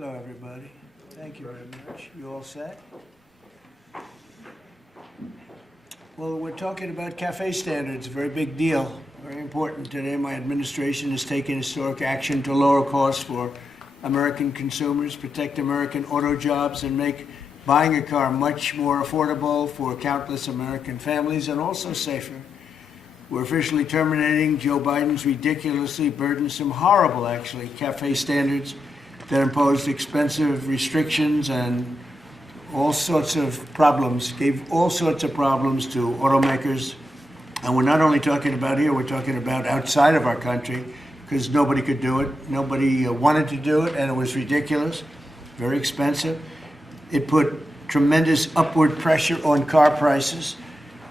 Hello, everybody. Thank you very much. You all set? Well, we're talking about cafe standards, a very big deal, very important today. My administration has taken historic action to lower costs for American consumers, protect American auto jobs, and make buying a car much more affordable for countless American families and also safer. We're officially terminating Joe Biden's ridiculously burdensome, horrible, actually, cafe standards that imposed expensive restrictions and all sorts of problems, gave all sorts of problems to automakers. And we're not only talking about here, we're talking about outside of our country, because nobody could do it. Nobody wanted to do it, and it was ridiculous, very expensive. It put tremendous upward pressure on car prices.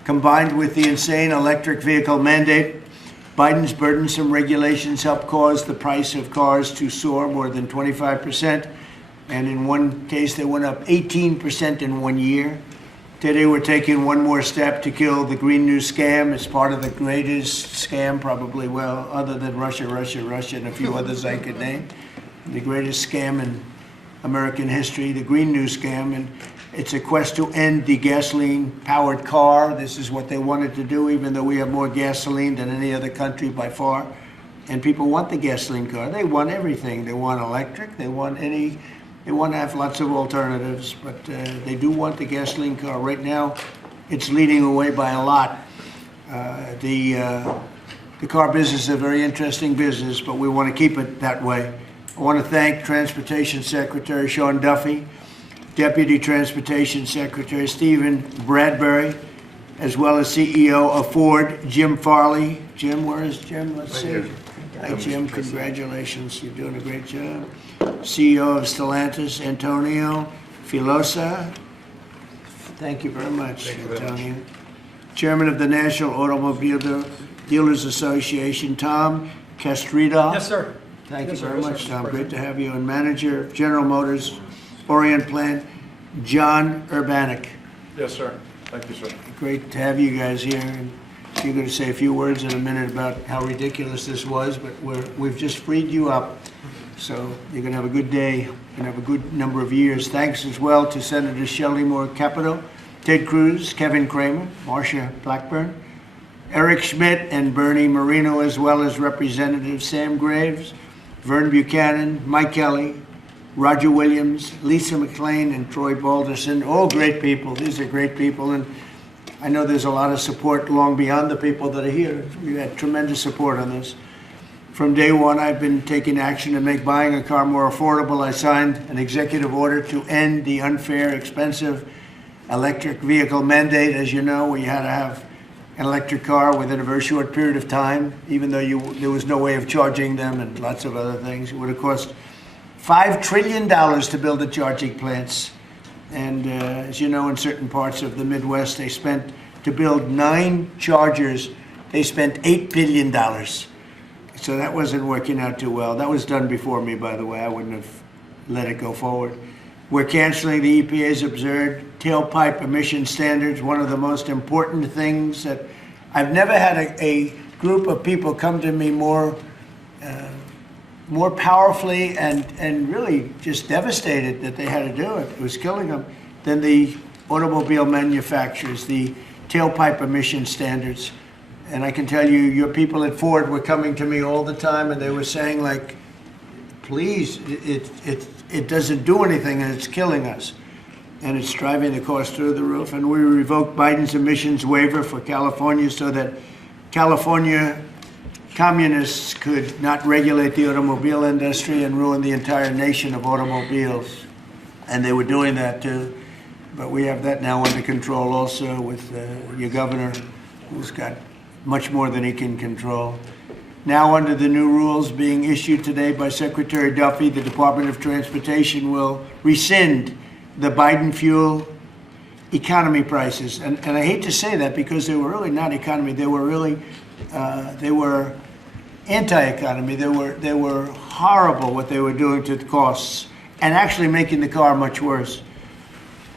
Combined with the insane electric vehicle mandate, Biden's burdensome regulations helped cause the price of cars to soar more than 25%. And in one case, they went up 18% in 1 year. Today, we're taking one more step to kill the Green New scam. It's part of the greatest scam, probably, well, other than Russia, and a few others I could name. The greatest scam in American history, the Green New scam. And it's a quest to end the gasoline-powered car. This is what they wanted to do, even though we have more gasoline than any other country by far. And people want the gasoline car. They want everything. They want electric. They want to have lots of alternatives, but they do want the gasoline car. Right now, it's leading away by a lot. The car business is a very interesting business, but we want to keep it that way. I want to thank Transportation Secretary Sean Duffy, Deputy Transportation Secretary Stephen Bradbury, as well as CEO of Ford, Jim Farley. Jim, where is Jim? Let's see. Hi, Jim. Congratulations. You're doing a great job. CEO of Stellantis, Antonio Filosa. Thank you very much, Antonio. Chairman of the National Automobile Dealers Association, Tom Castrida. Yes, sir. Thank you very much, Tom. Great to have you. And Manager, General Motors, Orient Plant, John Urbanek. Yes, sir. Thank you, sir. Great to have you guys here. And you're going to say a few words in a minute about how ridiculous this was, but we've just freed you up. So you're going to have a good day. You're going to have a good number of years. Thanks as well to Senators Shelley Moore Capito, Ted Cruz, Kevin Cramer, Marsha Blackburn, Eric Schmidt, and Bernie Marino, as well as Representatives Sam Graves, Vern Buchanan, Mike Kelly, Roger Williams, Lisa McClain, and Troy Balderson. All great people. These are great people. And I know there's a lot of support long beyond the people that are here. We've had tremendous support on this. From day one, I've been taking action to make buying a car more affordable. I signed an executive order to end the unfair, expensive electric vehicle mandate, as you know, where you had to have an electric car within a very short period of time, even though there was no way of charging them and lots of other things. It would have cost $5 trillion to build the charging plants. And as you know, in certain parts of the Midwest, they spent, to build 9 chargers, they spent $8 billion. So that wasn't working out too well. That was done before me, by the way. I wouldn't have let it go forward. We're canceling the EPA's absurd tailpipe emission standards, one of the most important things that I've never had a group of people come to me more powerfully and really just devastated that they had to do it. It was killing them than the automobile manufacturers, the tailpipe emission standards. And I can tell you, your people at Ford were coming to me all the time, and they were saying, like, please, it doesn't do anything, and it's killing us. And it's driving the cost through the roof. And we revoked Biden's emissions waiver for California so that California communists could not regulate the automobile industry and ruin the entire nation of automobiles. And they were doing that, too. But we have that now under control also with your governor, who's got much more than he can control. Now, under the new rules being issued today by Secretary Duffy, the Department of Transportation will rescind the Biden fuel economy prices. And I hate to say that because they were really not economy. They were really, they were anti-economy. They were horrible what they were doing to the costs and actually making the car much worse.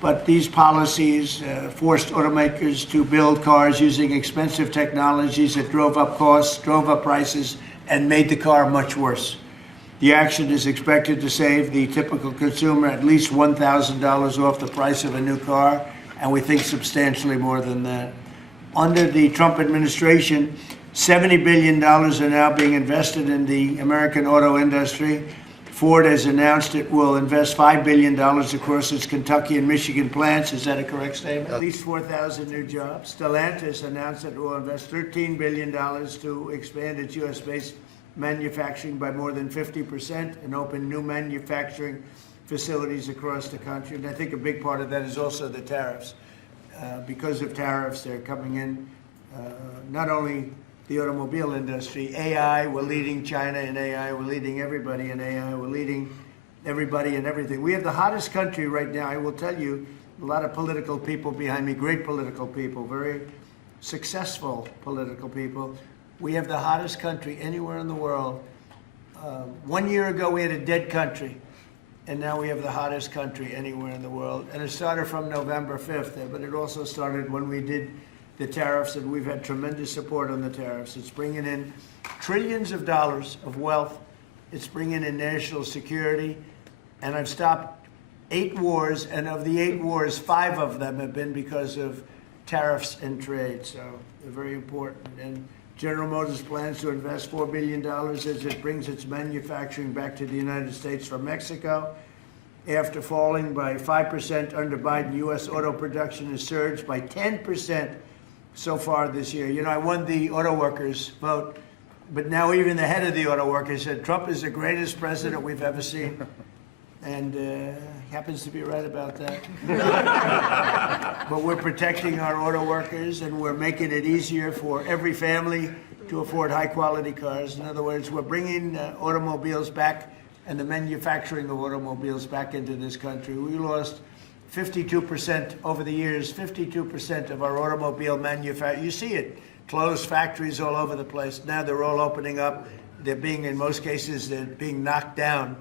But these policies forced automakers to build cars using expensive technologies that drove up costs, drove up prices, and made the car much worse. The action is expected to save the typical consumer at least $1,000 off the price of a new car, and we think substantially more than that. Under the Trump administration, $70 billion are now being invested in the American auto industry. Ford has announced it will invest $5 billion across its Kentucky and Michigan plants. Is that a correct statement? At least 4,000 new jobs. Stellantis announced that it will invest $13 billion to expand its U.S.-based manufacturing by more than 50% and open new manufacturing facilities across the country. And I think a big part of that is also the tariffs. Because of tariffs, they're coming in, not only the automobile industry, AI, we're leading China in AI, we're leading everybody in AI, we're leading everybody in everything. We have the hottest country right now. I will tell you, a lot of political people behind me, great political people, very successful political people. We have the hottest country anywhere in the world. 1 year ago, we had a dead country, and now we have the hottest country anywhere in the world. And it started from November 5th, but it also started when we did the tariffs, and we've had tremendous support on the tariffs. It's bringing in trillions of dollars of wealth. It's bringing in national security. And I've stopped 8 wars, and of the 8 wars, 5 of them have been because of tariffs and trade. So they're very important. And General Motors plans to invest $4 billion as it brings its manufacturing back to the United States from Mexico. After falling by 5% under Biden, U.S. auto production has surged by 10% so far this year. You know, I won the auto workers vote, but now even the head of the auto workers said Trump is the greatest president we've ever seen. And he happens to be right about that. But we're protecting our auto workers, and we're making it easier for every family to afford high-quality cars. In other words, we're bringing automobiles back and the manufacturing of automobiles back into this country. We lost 52% over the years, 52% of our automobile manufacturing. You see it, closed factories all over the place. Now they're all opening up. They're being, in most cases, they're being knocked down,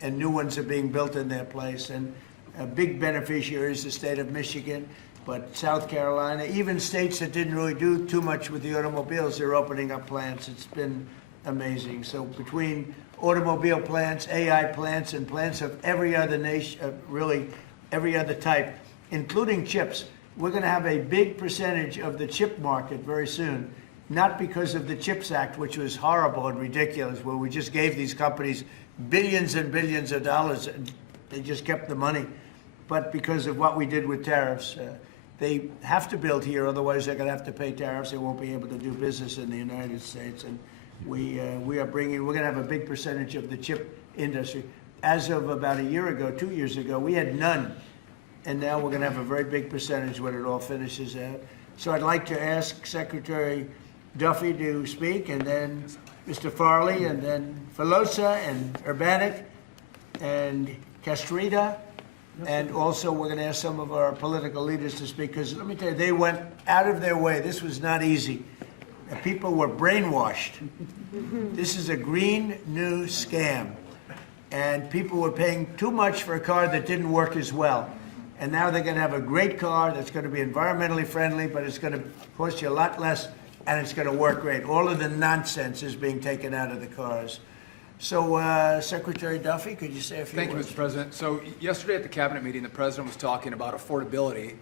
and new ones are being built in their place. And a big beneficiary is the state of Michigan, but South Carolina, even states that didn't really do too much with the automobiles, they're opening up plants. It's been amazing. So between automobile plants, AI plants, and plants of every other nation, really every other type, including chips, we're going to have a big percentage of the chip market very soon, not because of the CHIPS Act, which was horrible and ridiculous, where we just gave these companies billions and billions of dollars, and they just kept the money, but because of what we did with tariffs. They have to build here, otherwise they're going to have to pay tariffs. They won't be able to do business in the United States. And we're going to have a big percentage of the chip industry. As of about a year ago, 2 years ago, we had none. And now we're going to have a very big percentage when it all finishes out. So I'd like to ask Secretary Duffy to speak, and then Mr. Farley, and then Filosa, and Urbanik, and Castrita. And also we're going to ask some of our political leaders to speak, because let me tell you, they went out of their way. This was not easy. People were brainwashed. This is a green new scam. And people were paying too much for a car that didn't work as well. And now they're going to have a great car that's going to be environmentally friendly, but it's going to cost you a lot less, and it's going to work great. All of the nonsense is being taken out of the cars. So, Secretary Duffy, could you say a few words? Thank you, Mr. President. So yesterday at the cabinet meeting, the president was talking about affordability,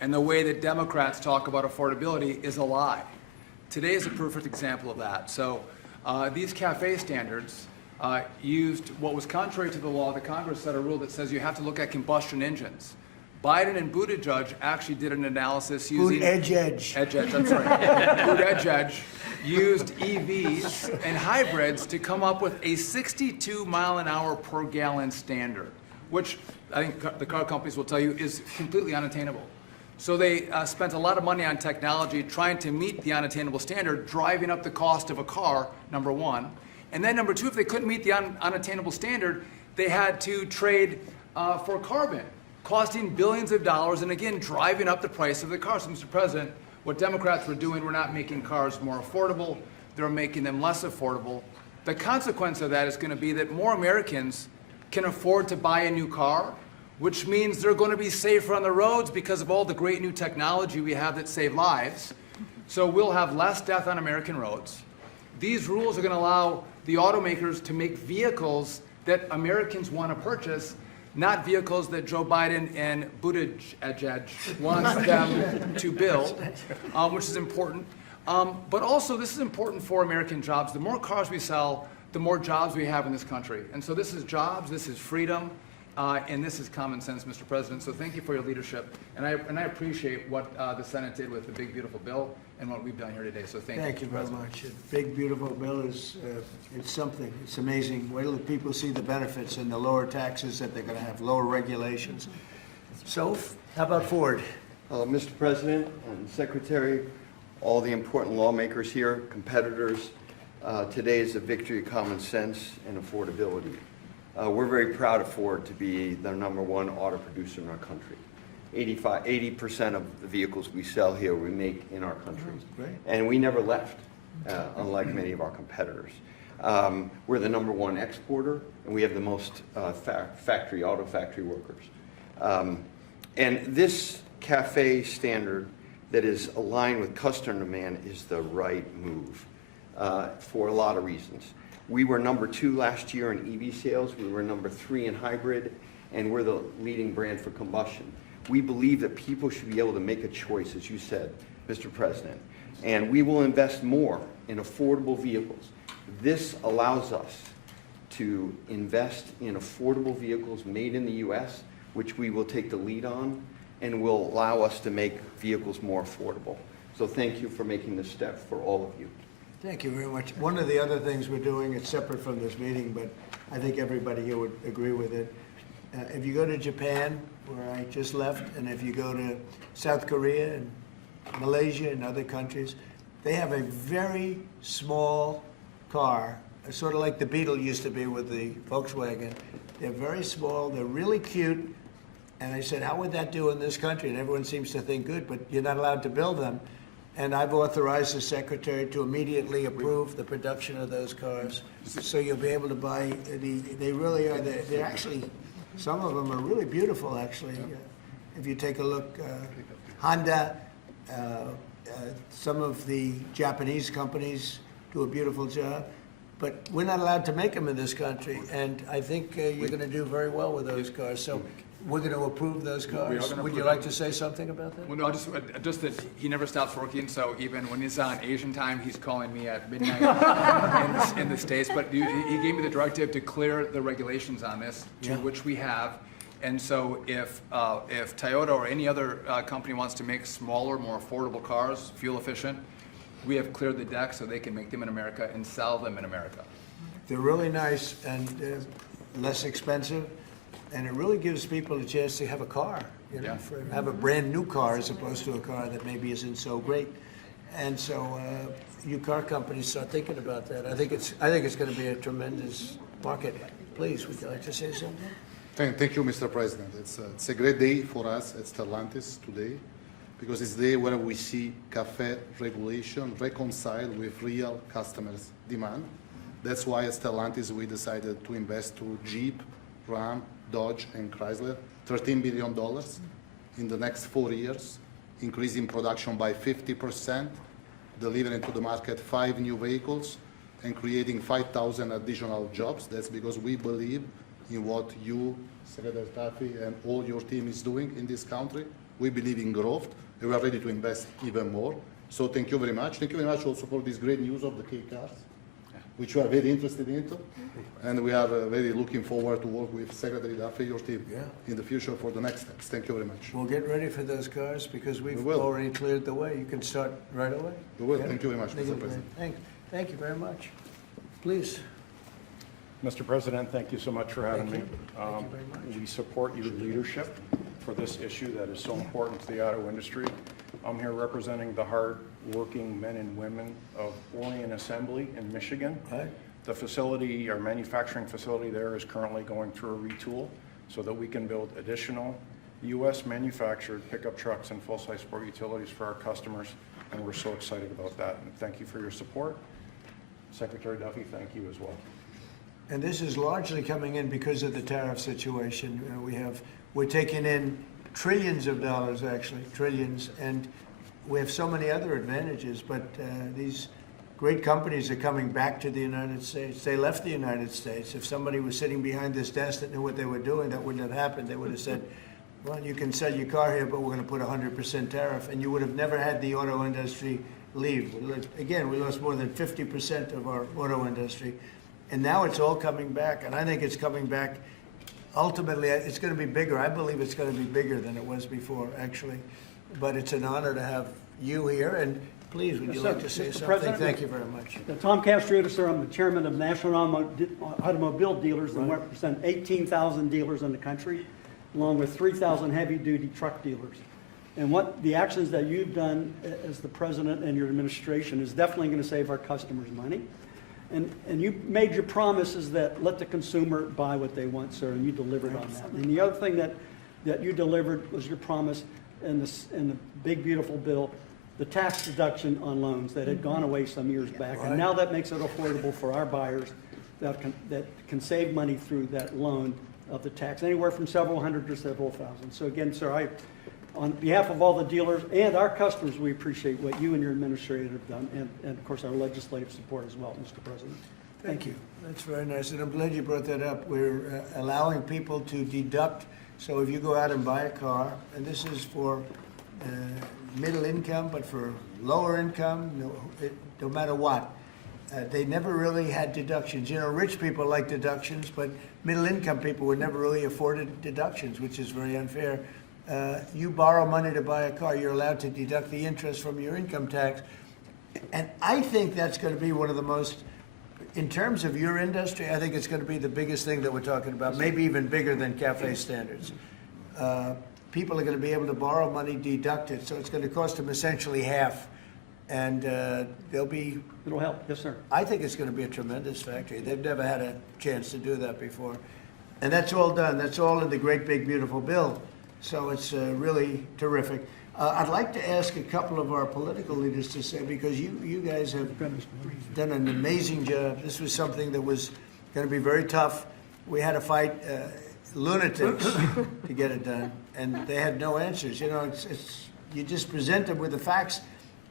and the way that Democrats talk about affordability is a lie. Today is a perfect example of that. So these CAFE standards used what was contrary to the law. The Congress set a rule that says you have to look at combustion engines. Biden and Buttigieg actually did an analysis using... Edge. That's right. Edge used EVs and hybrids to come up with a 62 mile an hour per gallon standard, which I think the car companies will tell you is completely unattainable. So they spent a lot of money on technology trying to meet the unattainable standard, driving up the cost of a car, number one. And then number two, if they couldn't meet the unattainable standard, they had to trade for carbon, costing billions of dollars, and again, driving up the price of the car. So, Mr. President, what Democrats were doing were not making cars more affordable, they're making them less affordable. The consequence of that is going to be that more Americans can afford to buy a new car, which means they're going to be safer on the roads because of all the great new technology we have that save lives. So we'll have less death on American roads. these rules are going to allow the automakers to make vehicles that Americans want to purchase, not vehicles that Joe Biden and Buttigieg wants them to build, which is important. But also, this is important for American jobs. The more cars we sell, the more jobs we have in this country. And so this is jobs, this is freedom, and this is common sense, Mr. President. So thank you for your leadership. And I appreciate what the Senate did with the big, beautiful bill and what we've done here today. So thank you. Thank you Mr. very President. much. A big, beautiful bill is, it's something. It's amazing. Wait till the people see the benefits and the lower taxes that they're going to have, lower regulations. So, how about Ford? Mr. President and Secretary, all the important lawmakers here, competitors, today is a victory of common sense and affordability. We're very proud of Ford to be the #1 auto producer in our country. 80% of the vehicles we sell here we make in our country. Great. And we never left, unlike many of our competitors. We're the #1 exporter, and we have the most auto factory workers. And this CAFE standard that is aligned with customer demand is the right move for a lot of reasons. We were #2 last year in EV sales, we were #3 in hybrid, and we're the leading brand for combustion. We believe that people should be able to make a choice, as you said, Mr. President, and we will invest more in affordable vehicles. This allows us to invest in affordable vehicles made in the U.S., which we will take the lead on, and will allow us to make vehicles more affordable. So thank you for making this step for all of you. Thank you very much. One of the other things we're doing, it's separate from this meeting, but I think everybody here would agree with it. If you go to Japan, where I just left, and if you go to South Korea and Malaysia and other countries, they have a very small car, sort of like the Beetle used to be with the Volkswagen. They're very small, they're really cute, and I said, how would that do in this country? And everyone seems to think good, but you're not allowed to build them. And I've authorized the secretary to immediately approve the production of those cars. So you'll be able to buy, they really are, they're actually, some of them are really beautiful, actually. If you take a look, Honda, some of the Japanese companies do a beautiful job. But we're not allowed to make them in this country. And I think you're going to do very well with those cars. So we're going to approve those cars. Would you like to say something about that? Well, no, just that he never stops working, so even when he's on Asian time, he's calling me at midnight in the States. But he gave me the directive to clear the regulations on this, to which we have. And so if Toyota or any other company wants to make smaller, more affordable cars, fuel efficient, we have cleared the deck so they can make them in America and sell them in America. They're really nice and less expensive. And it really gives people a chance to have a car, you know, have a brand new car as opposed to a car that maybe isn't so great. And so you car companies start thinking about that. I think it's going to be a tremendous market. Please, would you like to say something? Thank you, Mr. President. It's a great day for us at Stellantis today, because it's the day when we see CAFE regulation reconciled with real customers' demand. That's why at Stellantis we decided to invest to Jeep, Ram, Dodge, and Chrysler $13 billion in the next 4 years, increasing production by 50%, delivering to the market 5 new vehicles, and creating 5,000 additional jobs. That's because we believe in what you, Secretary Duffy, and all your team is doing in this country. We believe in growth, and we are ready to invest even more. So thank you very much. Thank you very much also for this great news of the K cars, which we are very interested in, and we are very looking forward to work with Secretary Duffy, your team, in the future for the next steps. Thank you very much. We'll get ready for those cars because we've already cleared the way. You can start right away. We will. Thank you very much, Mr. President. Thank you very much. Please. Mr. President, thank you so much for having me. Thank you very much. We support your leadership for this issue that is so important to the auto industry. I'm here representing the hard-working men and women of Orion Assembly in Michigan. Right. The facility, our manufacturing facility there, is currently going through a retool so that we can build additional U.S. manufactured pickup trucks and full-size sport utilities for our customers, and we're so excited about that. And thank you for your support. Secretary Duffy, thank you as well. And this is largely coming in because of the tariff situation. We're taking in trillions of dollars, actually, trillions, and we have so many other advantages, but these great companies are coming back to the United States. They left the United States. If somebody was sitting behind this desk that knew what they were doing, that wouldn't have happened. They would have said, well, you can sell your car here, but we're going to put a 100% tariff, and you would have never had the auto industry leave. Again, we lost more than 50% of our auto industry, and now it's all coming back, and I think it's coming back. Ultimately, it's going to be bigger. I believe it's going to be bigger than it was before, actually. But it's an honor to have you here, and please, would you like to say Mr. something? President, Thank you very much. Tom Castriota, sir. I'm the chairman of National Automobile Dealers and represent 18,000 dealers in the country, along with 3,000 heavy-duty truck dealers. And what the actions that you've done as the president and your administration is definitely going to save our customers money. And you made your promises that let the consumer buy what they want, sir, and you delivered on that. And the other thing that you delivered was your promise in the big, beautiful bill, the tax deduction on loans that had gone away some years back. And now that makes it affordable for our buyers that can save money through that loan of the tax, anywhere from several hundred to several thousand. So again, sir, on behalf of all the dealers and our customers, we appreciate what you and your administration have done, and of course our legislative support as well, Mr. President. Thank you. That's very nice, and I'm glad you brought that up. We're allowing people to deduct. So if you go out and buy a car, and this is for middle income, but for lower income, no matter what, they never really had deductions. You know, rich people like deductions, but middle income people were never really afforded deductions, which is very unfair. You borrow money to buy a car, you're allowed to deduct the interest from your income tax. And I think that's going to be one of the most, in terms of your industry, I think it's going to be the biggest thing that we're talking about, maybe even bigger than cafe standards. People are going to be able to borrow money, deduct it, so it's going to cost them essentially half. And they'll be... It'll help, yes, sir. I think it's going to be a tremendous factory. They've never had a chance to do that before. And that's all done. That's all in the great, big, beautiful bill. So it's really terrific. I'd like to ask a couple of our political leaders to say, because you guys have done an amazing job. This was something that was going to be very tough. We had to fight lunatics to get it done, and they had no answers. You know, you just present them with the facts,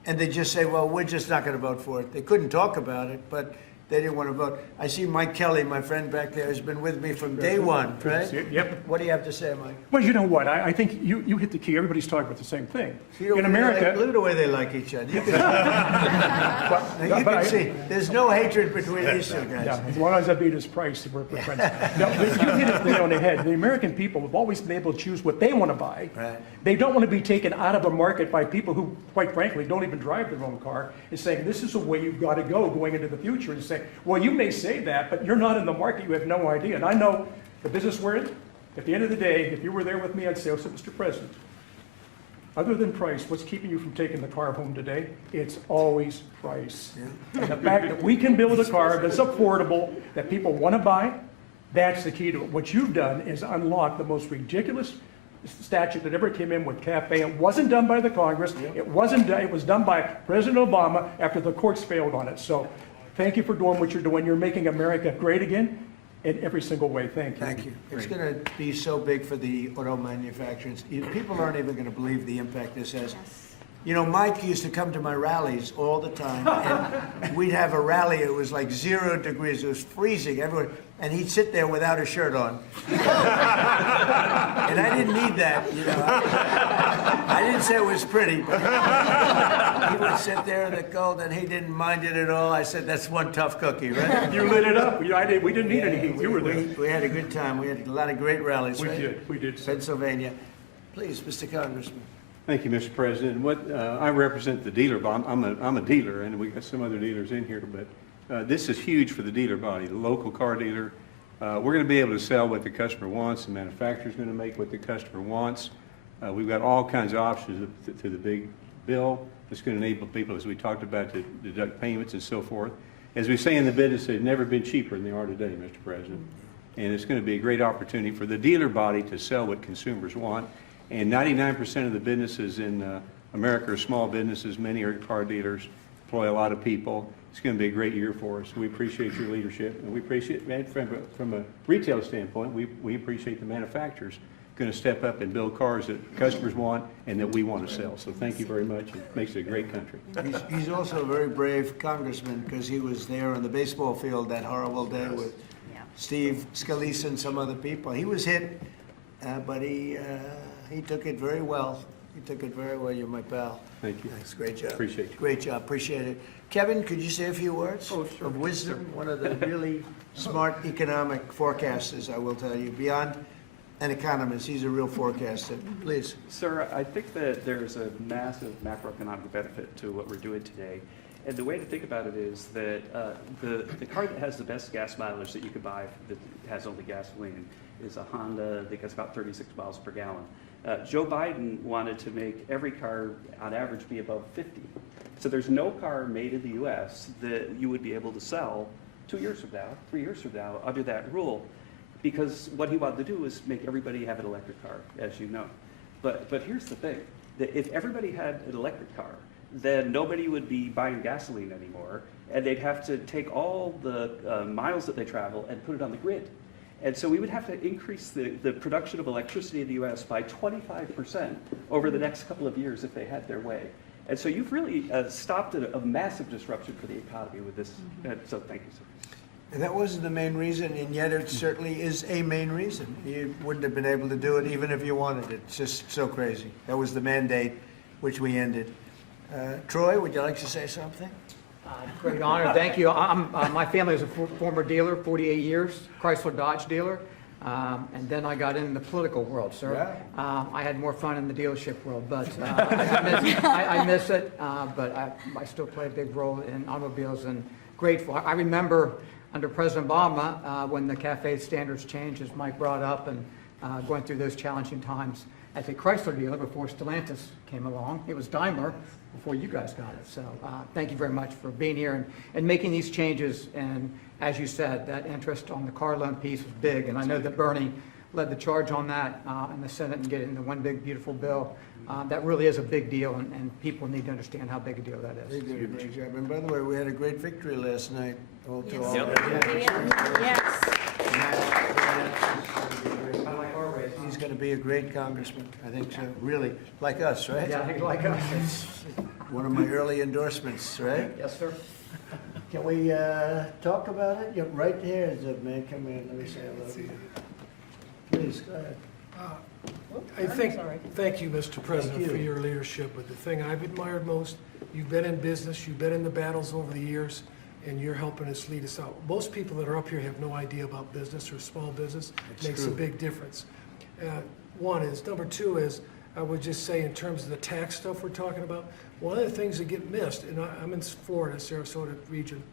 and they just say, well, we're just not going to vote for it. They couldn't talk about it, but they didn't want to vote. I see Mike Kelly, my friend back there, has been with me from day one, right? Yep. What do you have to say, Mike? Well, you know what? I think you hit the key. Everybody's talking about the same thing. You know, In America, look at the way they like each other. You can see there's no hatred between these two guys. yeah, as long as I beat his price, we're friends. No, you hit it right on the head. The American people have always been able to choose what they want to buy. Right. They don't want to be taken out of a market by people who, quite frankly, don't even drive their own car, and saying, this is the way you've got to go going into the future, and saying, well, you may say that, but you're not in the market, you have no idea. And I know the business we're in, at the end of the day, if you were there with me, I'd say, oh, so Mr. President, other than price, what's keeping you from taking the car home today? It's always price. Yeah. And the fact that we can build a car that's affordable, that people want to buy, that's the key to it. What you've done is unlock the most ridiculous statute that ever came in with CAFE. It wasn't done by the Congress. It wasn't done, it was done by President Obama after the courts failed on it. So thank you for doing what you're doing. You're making America great again in every single way. Thank you. Thank you. It's going to be so big for the auto manufacturers. People aren't even going to believe the impact this has. You know, Mike used to come to my rallies all the time, and we'd have a rally. It was like 0 degrees. It was freezing. Everyone, and he'd sit there without a shirt on. And I didn't need that, you know. I didn't say it was pretty, but he would sit there in the cold, and he didn't mind it at all. I said, that's one tough cookie, right? You lit it up. We didn't need any heat. You were there. We had a good time. We had a lot of great rallies. We right? did. We did. Pennsylvania. Please, Mr. Congressman. Thank you, Mr. President. I represent the dealer body. I'm a dealer, and we got some other dealers in here, but this is huge for the dealer body, the local car dealer. We're going to be able to sell what the customer wants. The manufacturer's going to make what the customer wants. We've got all kinds of options to the big bill. It's going to enable people, as we talked about, to deduct payments and so forth. As we say in the business, they've never been cheaper than they are today, Mr. President. And it's going to be a great opportunity for the dealer body to sell what consumers want. And 99% of the businesses in America are small businesses. Many are car dealers, employ a lot of people. It's going to be a great year for us. We appreciate your leadership, and we appreciate, from a retail standpoint, we appreciate the manufacturers going to step up and build cars that customers want and that we want to sell. So thank you very much. It makes it a great country. He's also a very brave congressman because he was there on the baseball field that horrible day with Steve Scalise and some other people. He was hit, but he took it very well. He took it very well. You're my pal. Thank you. Thanks. Great job. Appreciate you. Great job. Appreciate it. Kevin, could you say a few words of wisdom? One of the really smart economic forecasters, I will tell you, beyond an economist. He's a real forecaster. Please. Sir, I think that there's a massive macroeconomic benefit to what we're doing today. And the way to think about it is that the car that has the best gas mileage that you could buy that has only gasoline is a Honda. I think it's about 36 miles per gallon. Joe Biden wanted to make every car on average be above 50. So there's no car made in the U.S. that you would be able to sell 2 years from now, 3 years from now, under that rule, because what he wanted to do was make everybody have an electric car, as you know. But here's the thing, that if everybody had an electric car, then nobody would be buying gasoline anymore, and they'd have to take all the miles that they travel and put it on the grid. And so we would have to increase the production of electricity in the U.S. by 25% over the next couple of years if they had their way. And so you've really stopped a massive disruption for the economy with this. So thank you, sir. And that wasn't the main reason, and yet it certainly is a main reason. You wouldn't have been able to do it even if you wanted it. It's just so crazy. That was the mandate, which we ended. Troy, would you like to say something? Great honor, thank you. My family was a former dealer, 48 years, Chrysler Dodge dealer, and then I got in the political world, sir. I had more fun in the dealership world, but I miss it, but I still play a big role in automobiles and grateful. I remember under President Obama, when the CAFE standards changed, as Mike brought up, and going through those challenging times as a Chrysler dealer before Stellantis came along. It was Daimler before you guys got it. So thank you very much for being here and making these changes. And as you said, that interest on the car loan piece was big. And I know that Bernie led the charge on that in the Senate and getting the one big beautiful bill. That really is a big deal, and people need to understand how big a deal that is. They did a great job. And by the way, we had a great victory last night. All to all. Yes. He's going to be a great congressman. I think so. Really, like us, right? Yeah, I think like us. One of my early endorsements, right? Yes, sir. Can we talk about it? You're right here, man. Come here. Let me say hello. Please, go ahead. Thank you, Mr. President, for your leadership. But the thing I've admired most, you've been in business, you've been in the battles over the years, and you're helping us lead us out. Most people that are up here have no idea about business or small business. It makes a big difference. One is. Number two is, I would just say in terms of the tax stuff we're talking about, one of the things that get missed, and I'm in Florida, Sarasota region,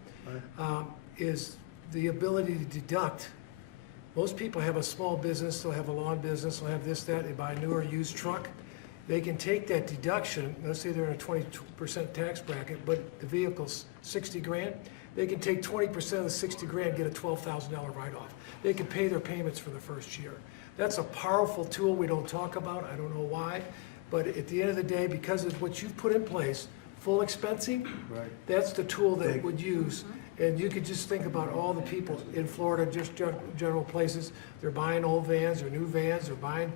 is the ability to deduct. Most people have a small business, they'll have a lawn business, they'll have this, that, they buy a new or used truck. They can take that deduction, let's say they're in a 20% tax bracket, but the vehicle's 60 grand, they can take 20% of the 60 grand, get a $12,000 write-off. They can pay their payments for the first year. That's a powerful tool we don't talk about, I don't know why, but at the end of the day, because of what you've put in place, full expensing, that's the tool that would use. And you could just think about all the people in Florida, just general places, they're buying old vans or new vans, they're buying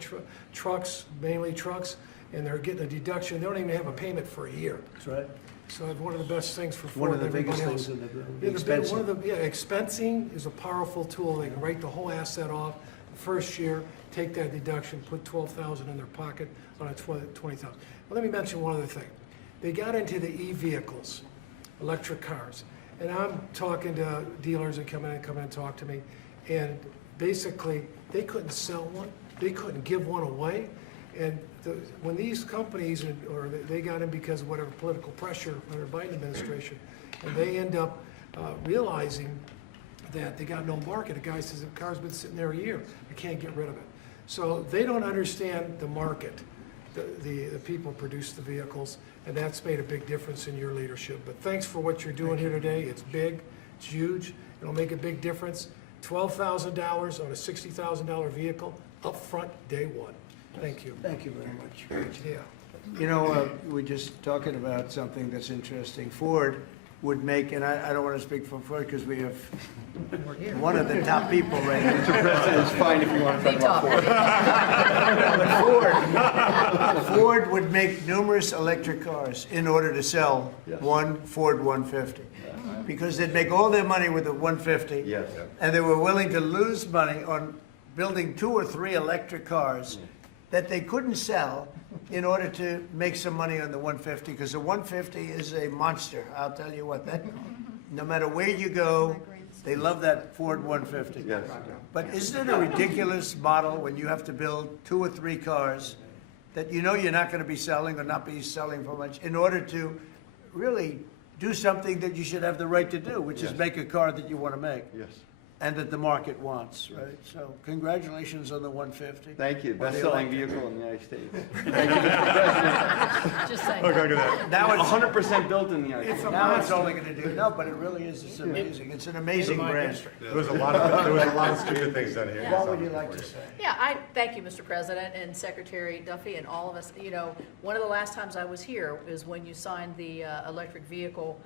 trucks, mainly trucks, and they're getting a deduction. They don't even have a payment for a year. That's right. So it's one of the best things for One Ford of the and biggest everybody things else. in the expensing. Expensing is a powerful tool. They can write the whole asset off the first year, take that deduction, put $12,000 in their pocket on a $20,000. Well, let me mention one other thing. They got into the e-vehicles, electric cars. And I'm talking to dealers that come in and talk to me, and basically, they couldn't sell one, they couldn't give one away, and when these companies, or they got in because of whatever political pressure under the Biden administration, and they end up realizing that they got no market. A guy says, the car's been sitting there a year, I can't get rid of it. So they don't understand the market. The people produce the vehicles, and that's made a big difference in your leadership. But thanks for what you're doing here today. It's big, it's huge, it'll make a big difference. $12,000 on a $60,000 vehicle, up front, day one. Thank you. Thank you very much. Yeah. You know, we're just talking about something that's interesting. Ford would make, and I don't want to speak for Ford because we have one of the top people right here. Mr. President, it's fine if you want to talk about Ford. But Ford would make numerous electric cars in order to sell Yes. one Ford 150. Because they'd make all their money with the 150. Yes. And they were willing to lose money on building 2 or 3 electric cars that they couldn't sell in order to make some money on the 150, because the 150 is a monster. I'll tell you what, that, no matter where you go, they love that Ford 150. Yes. But isn't it a ridiculous model when you have to build 2 or 3 cars that you know you're not going to be selling or not be selling for much in order to really do something that you should have the right to do, which is Yes. make a car that you want to make Yes. and that the market wants, right? So congratulations on the 150. Thank you. Or the Best-selling electric. vehicle in the United States. Thank you, Mr. President. Just saying. Now it's, 100% built in the United States. now it's only going to do, no, but it really is, it's amazing. It's an amazing brand. There was a lot of stupid things done here. What would you like to say? Yeah, I thank you, Mr. President and Secretary Duffy and all of us. You know, one of the last times I was here is when you signed the electric vehicle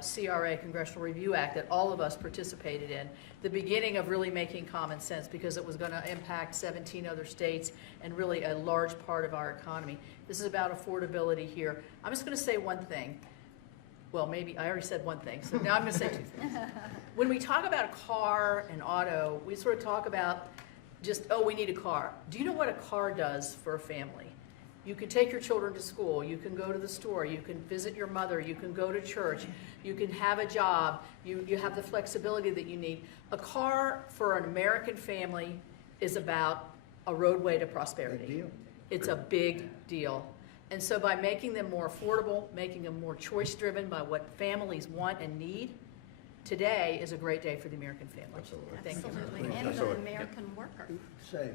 CRA, Congressional Review Act, that all of us participated in. The beginning of really making common sense, because it was going to impact 17 other states and really a large part of our economy. This is about affordability here. I'm just going to say one thing. Well, maybe I already said one thing, so now I'm going to say 2 things. When we talk about a car and auto, we sort of talk about just, oh, we need a car. Do you know what a car does for a family? You can take your children to school, you can go to the store, you can visit your mother, you can go to church, you can have a job, you have the flexibility that you need. A car for an American family is about a roadway to prosperity. Big deal. It's a big deal. And so by making them more affordable, making them more choice-driven by what families want and need, today is a great day for the American family. Absolutely. Thank you. Absolutely, and the American worker. Say.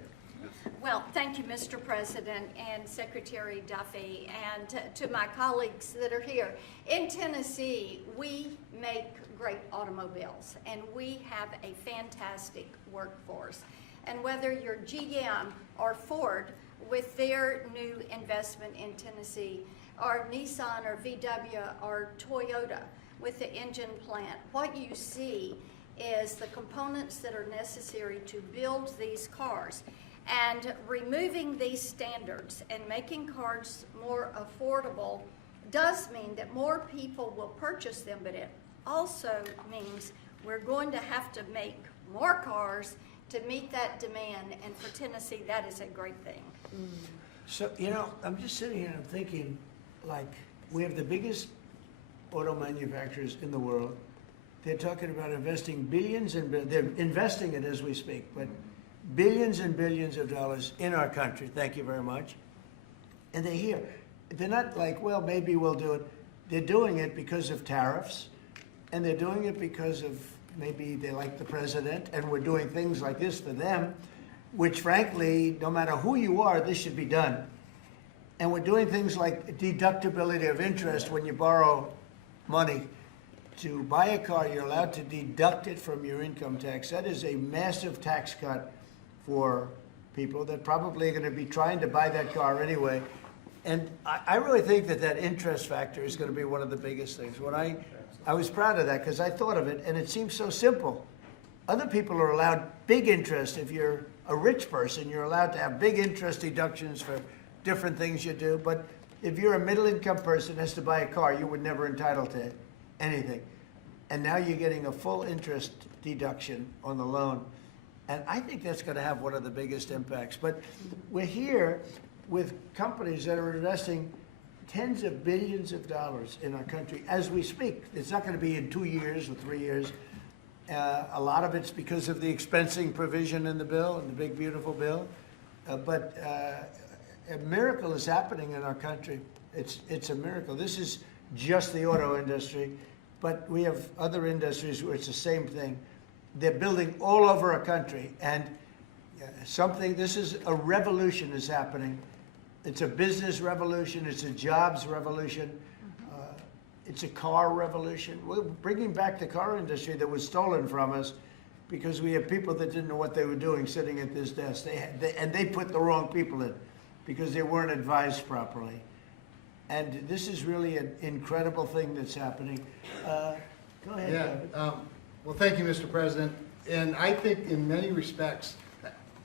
Well, thank you, Mr. President and Secretary Duffy, and to my colleagues that are here. In Tennessee, we make great automobiles, and we have a fantastic workforce. And whether you're GM or Ford with their new investment in Tennessee, or Nissan or VW or Toyota with the engine plant, what you see is the components that are necessary to build these cars. And removing these standards and making cars more affordable does mean that more people will purchase them, but it also means we're going to have to make more cars to meet that demand, and for Tennessee, that is a great thing. So, you know, I'm just sitting here and I'm thinking, like, we have the biggest auto manufacturers in the world. They're talking about investing billions and they're investing it as we speak, but billions and billions of dollars in our country. Thank you very much. And they're here. They're not like, well, maybe we'll do it. They're doing it because of tariffs, and they're doing it because of maybe they like the president, and we're doing things like this for them, which frankly, no matter who you are, this should be done. And we're doing things like deductibility of interest when you borrow money. To buy a car, you're allowed to deduct it from your income tax. That is a massive tax cut for people that probably are going to be trying to buy that car anyway. And I really think that that interest factor is going to be one of the biggest things. When I was proud of that because I thought of it, and it seems so simple. Other people are allowed big interest. If you're a rich person, you're allowed to have big interest deductions for different things you do. But if you're a middle-income person who has to buy a car, you were never entitled to anything. And now you're getting a full interest deduction on the loan. And I think that's going to have one of the biggest impacts. But we're here with companies that are investing tens of billions of dollars in our country as we speak. It's not going to be in 2 years or 3 years. A lot of it's because of the expensing provision in the bill, in the big, beautiful bill. But a miracle is happening in our country. It's a miracle. This is just the auto industry, but we have other industries where it's the same thing. They're building all over our country, and this is a revolution is happening. It's a business revolution. It's a jobs revolution. It's a car revolution. We're bringing back the car industry that was stolen from us because we have people that didn't know what they were doing sitting at this desk. And they put the wrong people in because they weren't advised properly. And this is really an incredible thing that's happening. Go ahead, Yeah, David. well, thank you, Mr. President. And I think in many respects,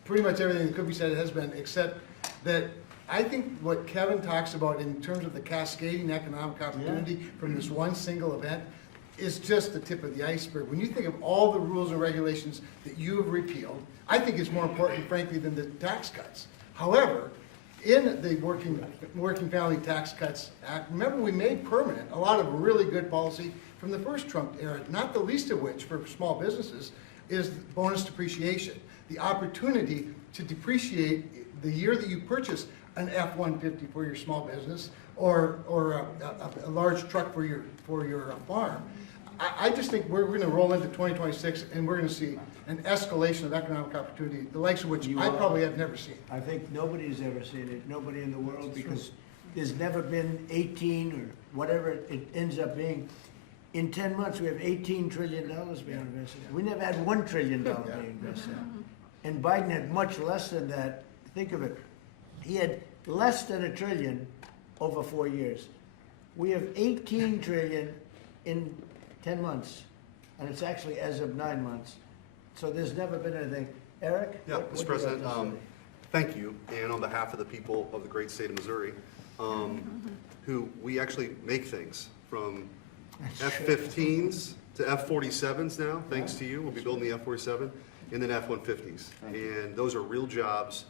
pretty much everything that could be said has been, except that I think what Kevin talks about in terms of the cascading economic opportunity from this one single event is just the tip of the iceberg. When you think of all the rules and regulations that you have repealed, I think it's more important, frankly, than the tax cuts. However, in the Working Family Tax Cuts Act, remember we made permanent a lot of really good policy from the first Trump era, not the least of which for small businesses is bonus depreciation. The opportunity to depreciate the year that you purchase an F-150 for your small business or a large truck for your farm. I just think we're going to roll into 2026 and we're going to see an escalation of economic opportunity, the likes of which I probably have never seen. I think nobody's ever seen it, nobody in the world, because there's never been 18 or whatever it ends up being. In 10 months, we have $18 trillion being invested. We never had $1 trillion being invested. And Biden had much less than that. Think of it. He had less than $1 trillion over 4 years. We have 18 trillion in 10 months, and it's actually as of 9 months. So there's never been anything. Eric? Yeah, what Mr. do you President, have to say? thank you, and on behalf of the people of the great state of Missouri, who we actually make things from F-15s to F-47s now, thanks to you. We'll be building the F-47 and then F-150s. And those are real jobs,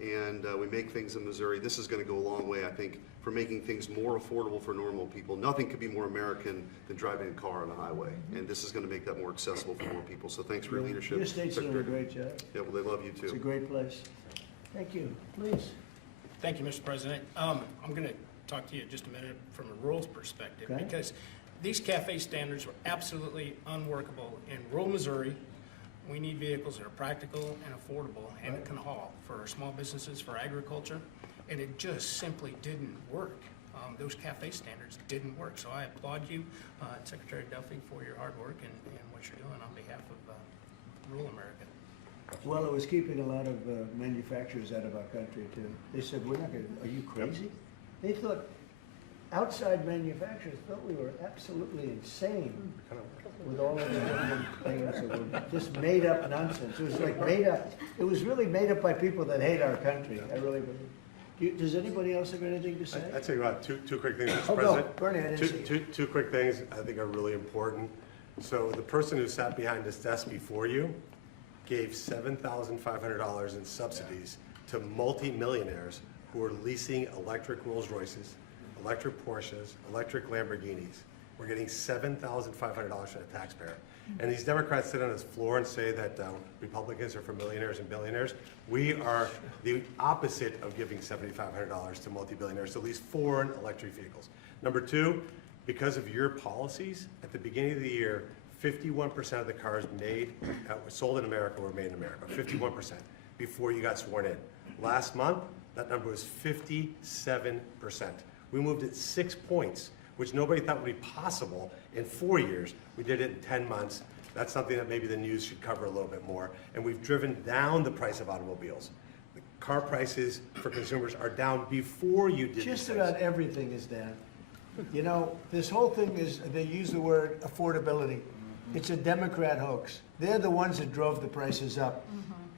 and we make things in Missouri. This is going to go a long way, I think, for making things more affordable for normal people. Nothing could be more American than driving a car on the highway, and this is going to make that more accessible for more people. So thanks for your leadership. Your state's doing a great job. Yeah, well, they love you It's a too. great place. Thank you. Please. Thank you, Mr. President. I'm going to talk to you just a minute from a rural perspective, Okay. because these CAFE standards were absolutely unworkable in rural Missouri. We need vehicles that are practical and affordable and can haul for our small businesses, for agriculture, and it just simply didn't work. Those CAFE standards didn't work, so I applaud you, Secretary Duffy, for your hard work and what you're doing on behalf of rural America. Well, it was keeping a lot of manufacturers out of our country, too. They said, we're not going to, are you crazy? They thought, outside manufacturers thought we were absolutely insane with all of the different things that were just made up nonsense. It was like made up, it was really made up by people that hate our country, I really believe. Does anybody else have anything to say? I'd say about two quick things, Mr. Oh, go. President. Bernie, I didn't see you. Two quick things I think are really important. So the person who sat behind this desk before you gave $7,500 in subsidies to multi-millionaires who are leasing electric Rolls Royces, electric Porsches, electric Lamborghinis. We're getting $7,500 from the taxpayer. And these Democrats sit on this floor and say that Republicans are for millionaires and billionaires. We are the opposite of giving $7,500 to multi-billionaires to lease foreign electric vehicles. Number two, because of your policies, at the beginning of the year, 51% of the cars sold in America were made in America, 51%, before you got sworn in. Last month, that number was 57%. We moved it 6 points, which nobody thought would be possible in 4 years. We did it in 10 months. That's something that maybe the news should cover a little bit more. And we've driven down the price of automobiles. The car prices for consumers are down before you did these Just things. about everything is down. You know, this whole thing is, they use the word affordability. It's a Democrat hoax. They're the ones that drove the prices up.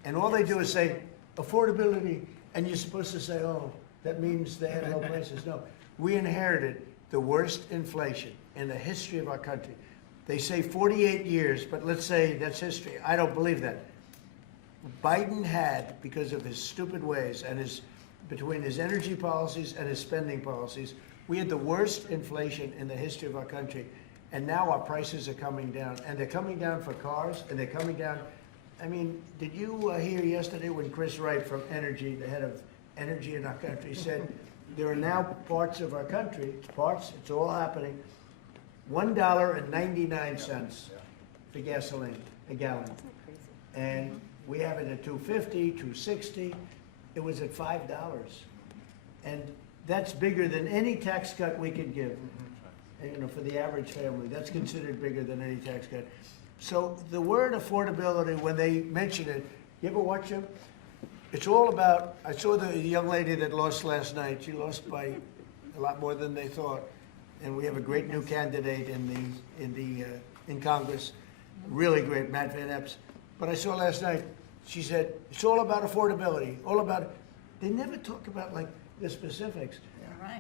And all they do is say, affordability, and you're supposed to say, oh, that means they had low prices. No, we inherited the worst inflation in the history of our country. They say 48 years, but let's say that's history. I don't believe that. Biden had, because of his stupid ways and between his energy policies and his spending policies, we had the worst inflation in the history of our country. And now our prices are coming down, and they're coming down for cars, and they're coming down. I mean, did you hear yesterday when Chris Wright from Energy, the head of energy in our country, said there are now parts of our country, it's all happening, $1.99 for gasoline, a gallon. And we have it at $2.50, $2.60. It was at $5. And that's bigger than any tax cut we could give. You know, for the average family, that's considered bigger than any tax cut. So the word affordability, when they mention it, you ever watch them? It's all about, I saw the young lady that lost last night. She lost by a lot more than they thought. And we have a great new candidate in Congress, really great, Matt Van Epps. But I saw last night, she said, it's all about affordability, all about, they never talk about like the specifics.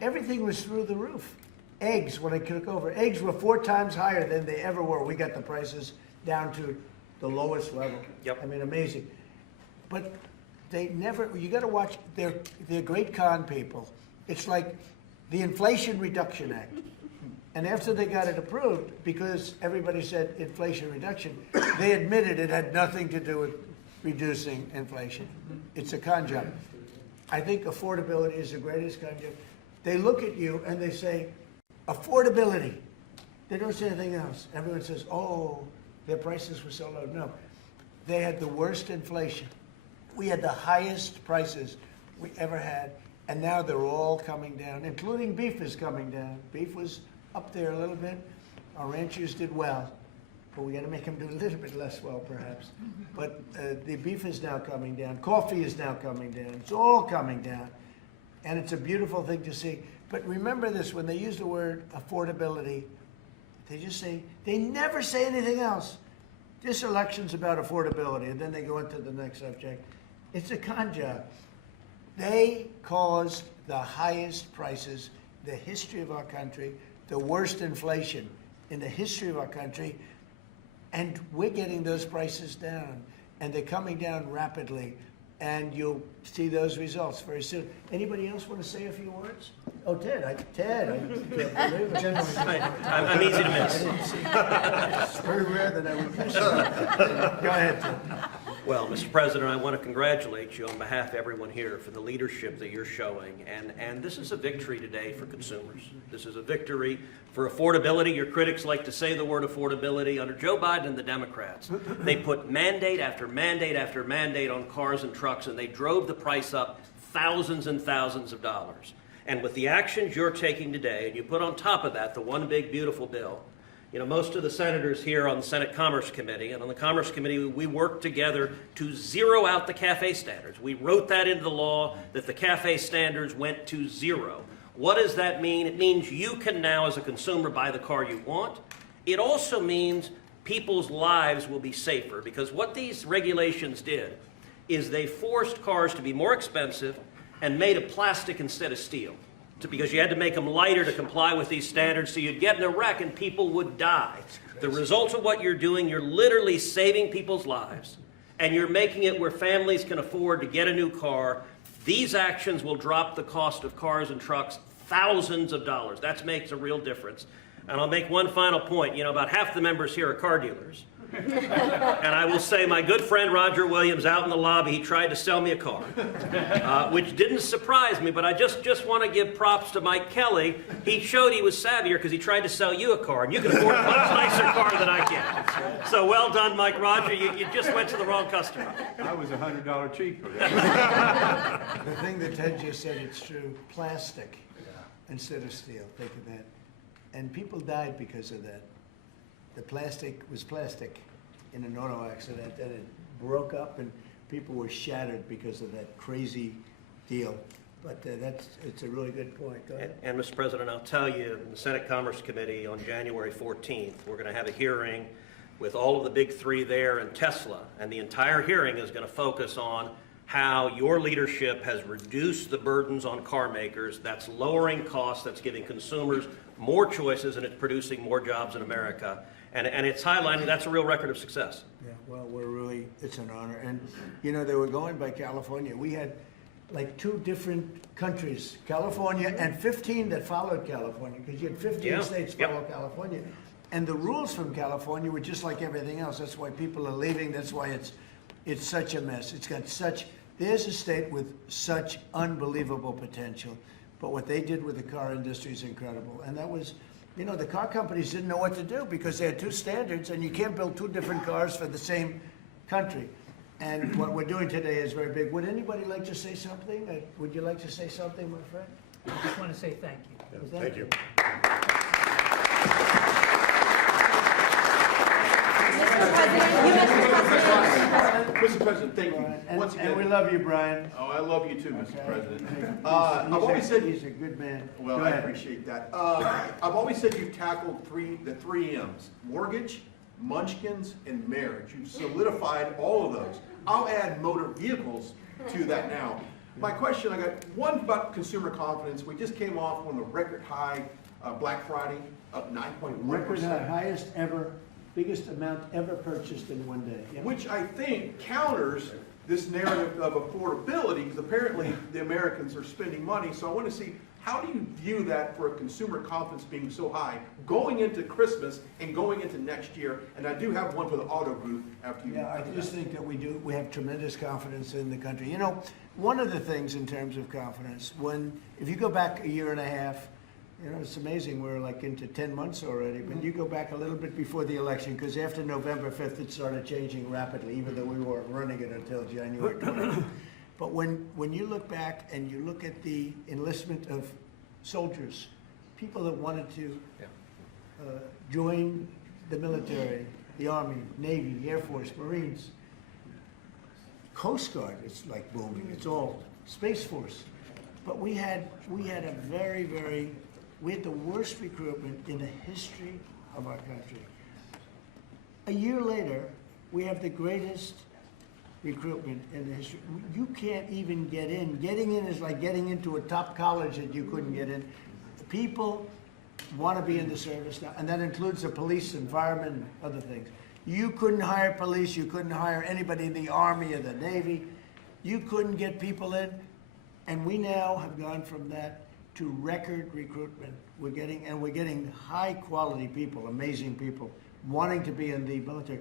Everything was through the roof. Eggs, when I took over, eggs were 4 times higher than they ever were. We got the prices down to the lowest level. Yep. I mean, amazing. But they never, you gotta watch, they're great con people. It's like the Inflation Reduction Act. And after they got it approved, because everybody said inflation reduction, they admitted it had nothing to do with reducing inflation. It's a con job. I think affordability is the greatest con job. They look at you and they say, affordability. They don't say anything else. Everyone says, oh, their prices were so low. No, they had the worst inflation. We had the highest prices we ever had, and now they're all coming down, including beef is coming down. Beef was up there a little bit. Our ranchers did well, but we got to make them do a little bit less well, perhaps. But the beef is now coming down. Coffee is now coming down. It's all coming down, and it's a beautiful thing to see. But remember this, when they use the word affordability, they just say, they never say anything else. This election's about affordability, and then they go into the next subject. It's a con job. They caused the highest prices in the history of our country, the worst inflation in the history of our country, and we're getting those prices down, and they're coming down rapidly, and you'll see those results very soon. Anybody else want to say a few words? Oh, Ted, I can't believe it. I'm easy to miss. It's very rare that I would miss it. Go ahead, Ted. Well, Mr. President, I want to congratulate you on behalf of everyone here for the leadership that you're showing. And this is a victory today for consumers. This is a victory for affordability. Your critics like to say the word affordability. Under Joe Biden and the Democrats, they put mandate after mandate after mandate on cars and trucks, and they drove the price up thousands and thousands of dollars. And with the actions you're taking today, and you put on top of that the one big beautiful bill, you know, most of the senators here on the Senate Commerce Committee, and on the Commerce Committee, we worked together to zero out the CAFE standards. We wrote that into the law that the CAFE standards went to zero. What does that mean? It means you can now, as a consumer, buy the car you want. It also means people's lives will be safer, because what these regulations did is they forced cars to be more expensive and made of plastic instead of steel, because you had to make them lighter to comply with these standards, so you'd get in a wreck and people would die. The result of what you're doing, you're literally saving people's lives, and you're making it where families can afford to get a new car. These actions will drop the cost of cars and trucks thousands of dollars. That makes a real difference. And I'll make one final point. You know, about half the members here are car dealers. And I will say my good friend Roger Williams out in the lobby, he tried to sell me a car, which didn't surprise me, but I just want to give props to Mike Kelly. He showed he was savvier because he tried to sell you a car, and you can afford a much nicer car than I can. So well done, Mike Roger. You just went to the wrong customer. I was $100 cheaper. The thing that Ted just said, it's true, plastic instead of steel, think of that. And people died because of that. The plastic was plastic in an auto accident, and it broke up, and people were shattered because of that crazy deal. But it's a really good point. Go ahead. And Mr. President, I'll tell you, in the Senate Commerce Committee on January 14th, we're going to have a hearing with all of the big three there and Tesla, and the entire hearing is going to focus on how your leadership has reduced the burdens on car makers. That's lowering costs, that's giving consumers more choices, and it's producing more jobs in America. And it's highlighting that's a real record of success. Yeah, well, it's an honor. And, you know, they were going by California. We had like 2 different countries, California and 15 that followed California, because you had 15 states follow California. And the rules from California were just like everything else. That's why people are leaving. That's why it's such a mess. It's got there's a state with such unbelievable potential. But what they did with the car industry is incredible. And that was, you know, the car companies didn't know what to do because they had 2 standards, and you can't build 2 different cars for the same country. And what we're doing today is very big. Would anybody like to say something? Would you like to say something, my friend? I just want to say thank you. Yeah, thank you. Mr. President, thank you. Once And we again, love you, Brian. oh, I love you too, Mr. Okay. President. He's I've always said, he's a good man. well, Go I ahead. appreciate that. I've always said you've tackled the three M's: mortgage, munchkins, and marriage. You've solidified all of those. I'll add motor vehicles to that now. My question, I got one about consumer confidence. We just came off on the record high Black Friday, up 9.1%. Record high, highest ever, biggest amount ever purchased in one day. Yeah. Which I think counters this narrative of affordability, because apparently the Americans are spending money. So I want to see, how do you view that for a consumer confidence being so high going into Christmas and going into next year? And I do have one for the auto group after you. Yeah, I just think that we have tremendous confidence in the country. You know, one of the things in terms of confidence, if you go back a year and a half, you know, it's amazing, we're like into 10 months already, but you go back a little bit before the election, because after November 5th, it started changing rapidly, even though we weren't running it until January 20th. But when you look back and you look at the enlistment of soldiers, people that wanted to join the military, the Army, Navy, Air Force, Marines, Coast Guard, it's like booming, it's all Space Force. But we had the worst recruitment in the history of our country. A year later, we have the greatest recruitment in the history. You can't even get in. Getting in is like getting into a top college that you couldn't get in. People want to be in the service now, and that includes the police, environment, and other things. You couldn't hire police, you couldn't hire anybody in the Army or the Navy. You couldn't get people in, and we now have gone from that to record recruitment. We're getting high quality people, amazing people, wanting to be in the military.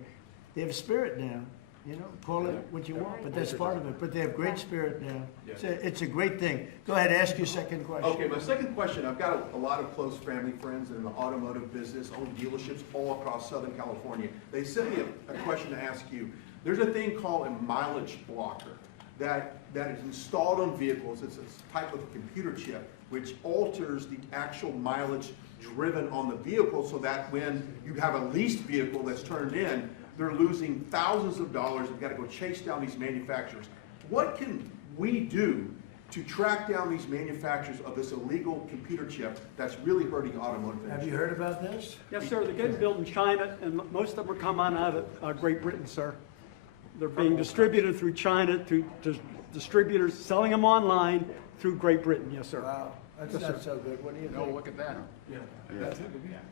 They have spirit now, you know, call it what you want, but that's part of it. But they have great spirit now. It's a great thing. Go ahead, ask your second question. Okay, my second question, I've got a lot of close family friends in the automotive business, own dealerships all across Southern California. They sent me a question to ask you. There's a thing called a mileage blocker that is installed on vehicles. It's a type of computer chip which alters the actual mileage driven on the vehicle, so that when you have a leased vehicle that's turned in, they're losing thousands of dollars. They've got to go chase down these manufacturers. What can we do to track down these manufacturers of this illegal computer chip that's really hurting automotive industry? Have you heard about this? Yes, sir. They're getting built in China, and most of them are coming out of Great Britain, sir. They're being distributed through China, through distributors, selling them online through Great Britain. Yes, sir. Wow, that's Yes, not sir. so good. What do you think? No, look at that.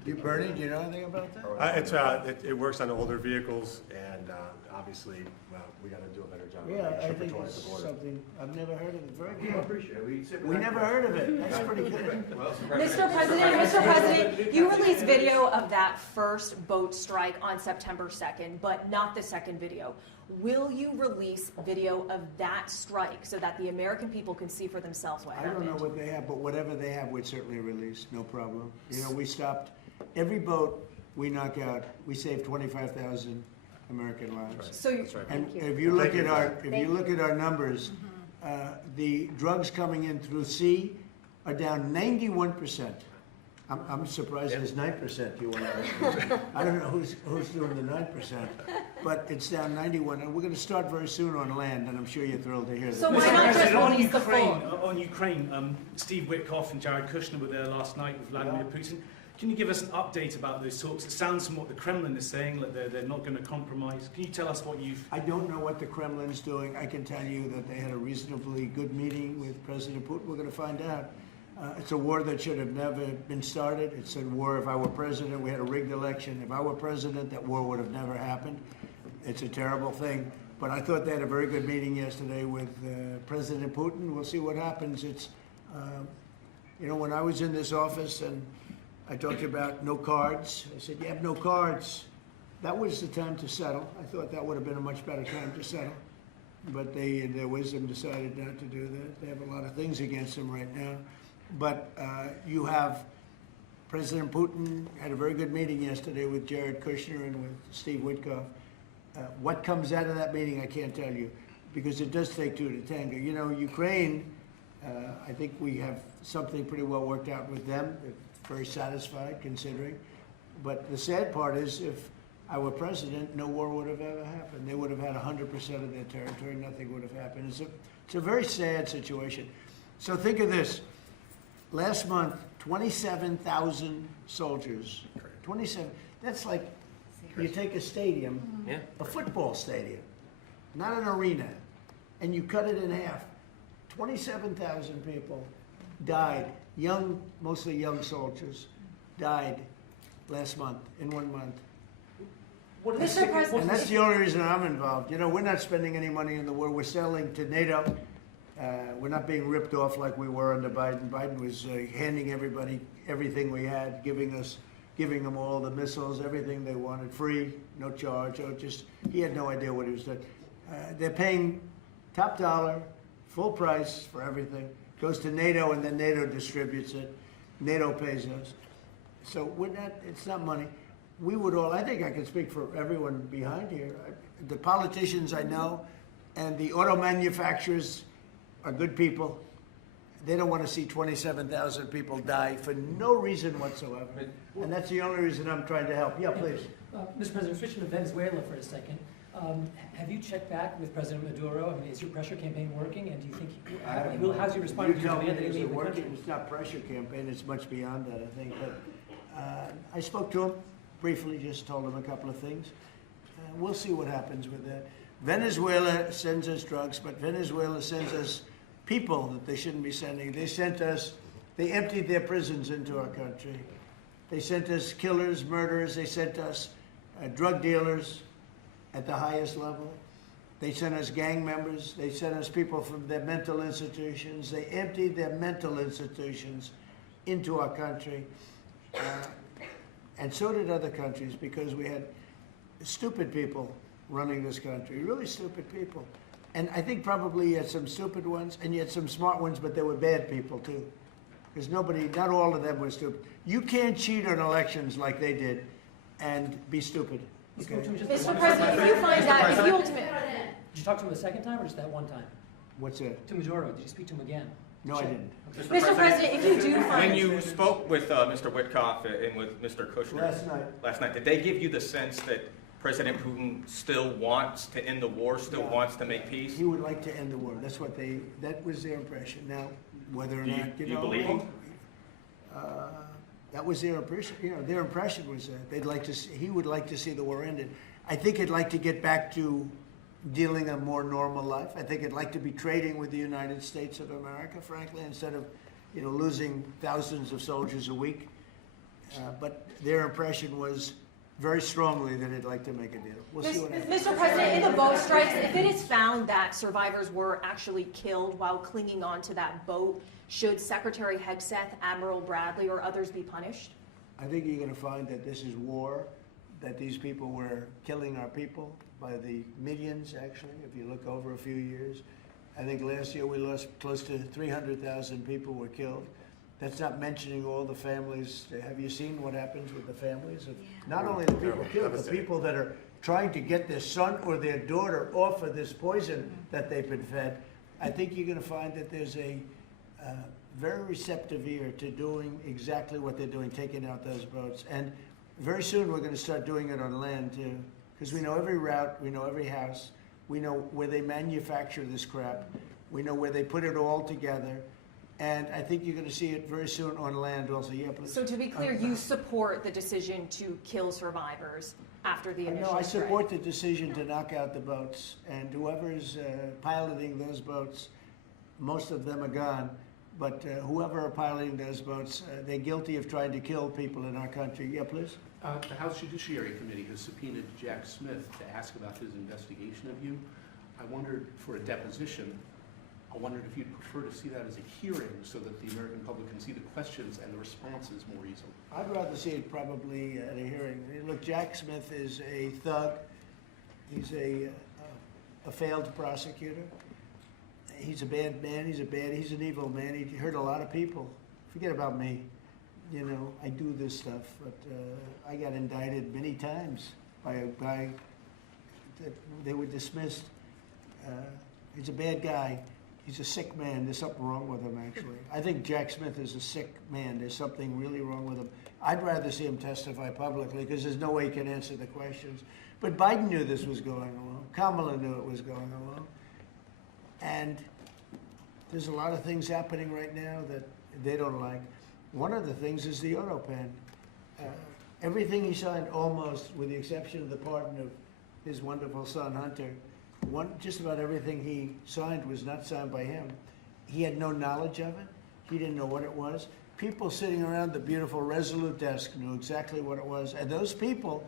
You, Bernie, do you know anything about that? It works on older vehicles, and obviously, we got to do a better job. Yeah, of I making think sure it's patrols at the border. something, I've never heard of it. Very I good. appreciate it. We never heard of it. That's pretty good. Mr. President, you released video of that first boat strike on September 2nd, but not the second video. Will you release video of that strike so that the American people can see for themselves what I happened? don't know what they have, but whatever they have, we'd certainly release, no problem. You know, we stopped, every boat we knock out, we save 25,000 American lives. So you, And thank you. if you look at our numbers, the drugs coming in through sea are down 91%. I'm surprised there's 9%. You want to? I don't know who's doing the 9%, but it's down 91, and we're going to start very soon on land, and I'm sure you're thrilled to hear that. So why not just release the full? On Ukraine, Steve Witkoff and Jared Kushner were there last night with Vladimir Putin. Can you give us an update about those talks? It sounds from what the Kremlin is saying that they're not going to compromise. Can you tell us what you've... I don't know what the Kremlin's doing. I can tell you that they had a reasonably good meeting with President Putin. We're going to find out. It's a war that should have never been started. It's a war, if I were president, we had a rigged election. If I were president, that war would have never happened. It's a terrible thing. But I thought they had a very good meeting yesterday with President Putin. We'll see what happens. It's, you know, when I was in this office and I talked about no cards, I said, you have no cards. That was the time to settle. I thought that would have been a much better time to settle. But they, in their wisdom, decided not to do that. They have a lot of things against them right now. But you have President Putin had a very good meeting yesterday with Jared Kushner and with Steve Witkoff. What comes out of that meeting, I can't tell you, because it does take two to tango. You know, Ukraine, I think we have something pretty well worked out with them. They're very satisfied, considering. But the sad part is, if I were president, no war would have ever happened. They would have had 100% of their territory, nothing would have happened. It's a very sad situation. So think of this. Last month, 27,000 soldiers. 27. That's like you take a stadium, a football stadium, not an arena, and you cut it in half. 27,000 people died, young, mostly young soldiers, died last month, in 1 month. Mr. President. And that's the only reason I'm involved. You know, we're not spending any money in the war. We're selling to NATO. We're not being ripped off like we were under Biden. Biden was handing everybody everything we had, giving them all the missiles, everything they wanted, free, no charge. He had no idea what he was doing. They're paying top dollar, full price for everything. Goes to NATO, and then NATO distributes it. NATO pays us. So it's not money. We would all, I think I can speak for everyone behind here. The politicians I know and the auto manufacturers are good people. They don't want to see 27,000 people die for no reason whatsoever. And that's the only reason I'm trying to help. Yeah, please. Mr. President, switching to Venezuela for a second. Have you checked back with President Maduro? I mean, is your pressure campaign working? And do you think, how's he responding to your demand that he leave the country? It's not pressure campaign, it's much beyond that, I think. But I spoke to him briefly, just told him a couple of things. We'll see what happens with that. Venezuela sends us drugs, but Venezuela sends us people that they shouldn't be sending. They emptied their prisons into our country. They sent us killers, murderers. They sent us drug dealers at the highest level. They sent us gang members. They sent us people from their mental institutions. They emptied their mental institutions into our country. And so did other countries, because we had stupid people running this country, really stupid people. And I think probably you had some stupid ones, and you had some smart ones, but they were bad people too. Because not all of them were stupid. You can't cheat on elections like they did and be stupid. Okay? Mr. President, if you find that, if you ultimately... Did you talk to him a second time or just that one time? What's that? To Maduro, did you speak to him again? No, I didn't. Mr. President, if you do find... When you spoke with Mr. Witkoff and with Mr. Kushner last night, did they give you the sense that President Putin still wants to end the war, still wants to make peace? He would like to end the war. That was their impression. Now, whether or not, do you believe him? That was their impression. Their impression was that he would like to see the war ended. I think he'd like to get back to dealing a more normal life. I think he'd like to be trading with the United States of America, frankly, instead of, losing thousands of soldiers a week. But their impression was very strongly that he'd like to make a deal. We'll see what happens. Mr. President, in the boat strikes, if it is found that survivors were actually killed while clinging on to that boat, should Secretary Hegseth, Admiral Bradley, or others be punished? I think you're going to find that this is war, that these people were killing our people by the millions, actually, if you look over a few years. I think last year we lost close to 300,000 people were killed. That's not mentioning all the families. Have you seen what happens with the families? Not only the people killed, the people that are trying to get their son or their daughter off of this poison that they've been fed. I think you're going to find that there's a very receptive ear to doing exactly what they're doing, taking out those boats. And very soon we're going to start doing it on land too, because we know every route, we know every house, we know where they manufacture this crap, we know where they put it all together. And I think you're going to see it very soon on land also. Yeah, please. So to be clear, you support the decision to kill survivors after the initial No, I strike? support the decision to knock out the boats. And whoever's piloting those boats, most of them are gone. But whoever are piloting those boats, they're guilty of trying to kill people in our country. Yeah, please. The House Judiciary Committee has subpoenaed Jack Smith to ask about his investigation of you. I wondered, for a deposition, I wondered if you'd prefer to see that as a hearing so that the American public can see the questions and the responses more easily. I'd rather see it probably at a hearing. Look, Jack Smith is a thug. He's a failed prosecutor. He's a bad man. He's an evil man. He hurt a lot of people. Forget about me. I do this stuff, but I got indicted many times by a guy that they were dismissed. He's a bad guy. He's a sick man. There's something wrong with him, actually. I think Jack Smith is a sick man. There's something really wrong with him. I'd rather see him testify publicly because there's no way he can answer the questions. But Biden knew this was going along. Kamala knew it was going along. And there's a lot of things happening right now that they don't like. One of the things is the auto pen. Everything he signed, almost, with the exception of the pardon of his wonderful son, Hunter, just about everything he signed was not signed by him. He had no knowledge of it. He didn't know what it was. People sitting around the beautiful Resolute desk knew exactly what it was. And those people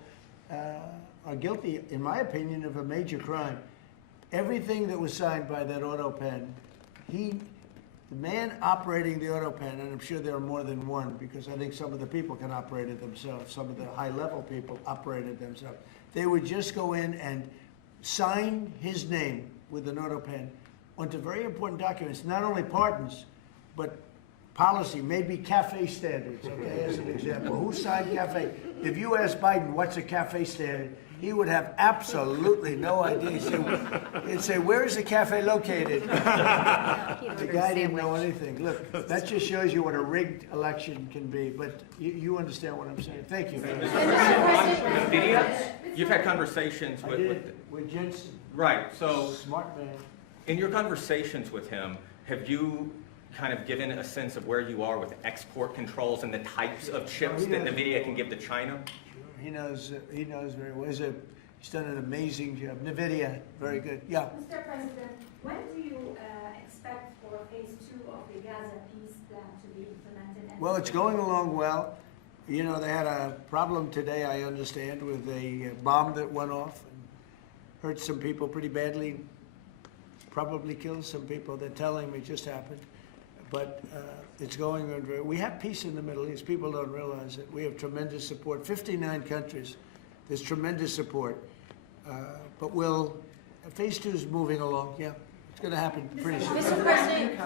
are guilty, in my opinion, of a major crime. Everything that was signed by that auto pen, the man operating the auto pen, and I'm sure there are more than one because I think some of the people can operate it themselves, some of the high-level people operated themselves. They would just go in and sign his name with an auto pen onto very important documents, not only pardons, but policy, maybe cafe standards, okay, as an example. Who signed cafe? If you ask Biden, what's a cafe standard, he would have absolutely no idea. He'd say, where is the cafe located? The guy didn't know anything. Look, that just shows you what a rigged election can be, but you understand what I'm saying. Thank you. You've had conversations with Jensen. Right, so smart man. In your conversations with him, have you kind of given a sense of where you are with export controls and the types of chips that NVIDIA can give to China? He knows very well. He's done an amazing job. NVIDIA, very good. Yeah. Mr. President, when do you expect for phase 2 of the Gaza peace plan to be implemented? Well, it's going along well. You know, they had a problem today, I understand, with a bomb that went off and hurt some people pretty badly, probably killed some people. They're telling me it just happened. But it's going on very. We have peace in the Middle East. People don't realize it. We have tremendous support. 59 countries. There's tremendous support. But phase 2 is moving along. Yeah, it's going to happen pretty soon. Mr. President,